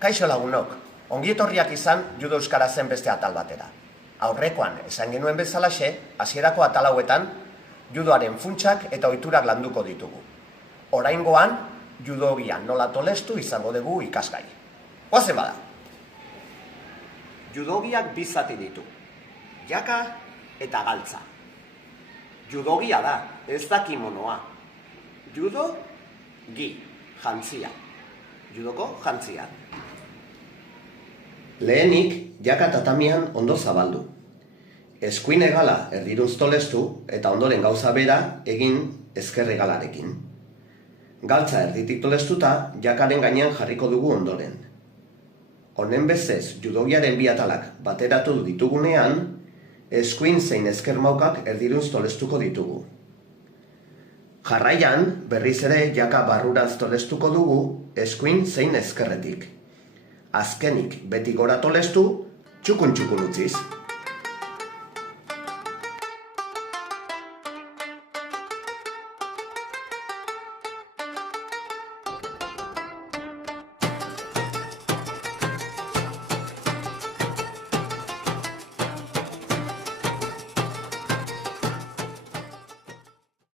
Kaixo lagunok, ongi etorriak izan judo euskara zen beste atal batera. Aurrekoan, esan genuen bezalaxe, hasierako atal hauetan, judoaren funtsak eta ohiturak landuko ditugu. Oraingoan, judogian nola tolestu izango dugu ikasgai. Goazen bada! Judogiak bi zati ditu, jaka eta galtza. Judogia da, ez da kimonoa. Judo, gi, jantzia. Judoko jantzia. Lehenik, jaka tatamian ondo zabaldu. Eskuin hegala erdiruntz tolestu eta ondoren gauza bera egin ezker hegalarekin. Galtza erditik tolestuta, jakaren gainean jarriko dugu ondoren. Honen bezez, judogiaren bi atalak bateratu ditugunean, eskuin zein ezker maukak erdiruntz tolestuko ditugu. Jarraian, berriz ere jaka barrurantz tolestuko dugu eskuin zein ezkerretik. Azkenik, beti gora tolestu, txukun utziz.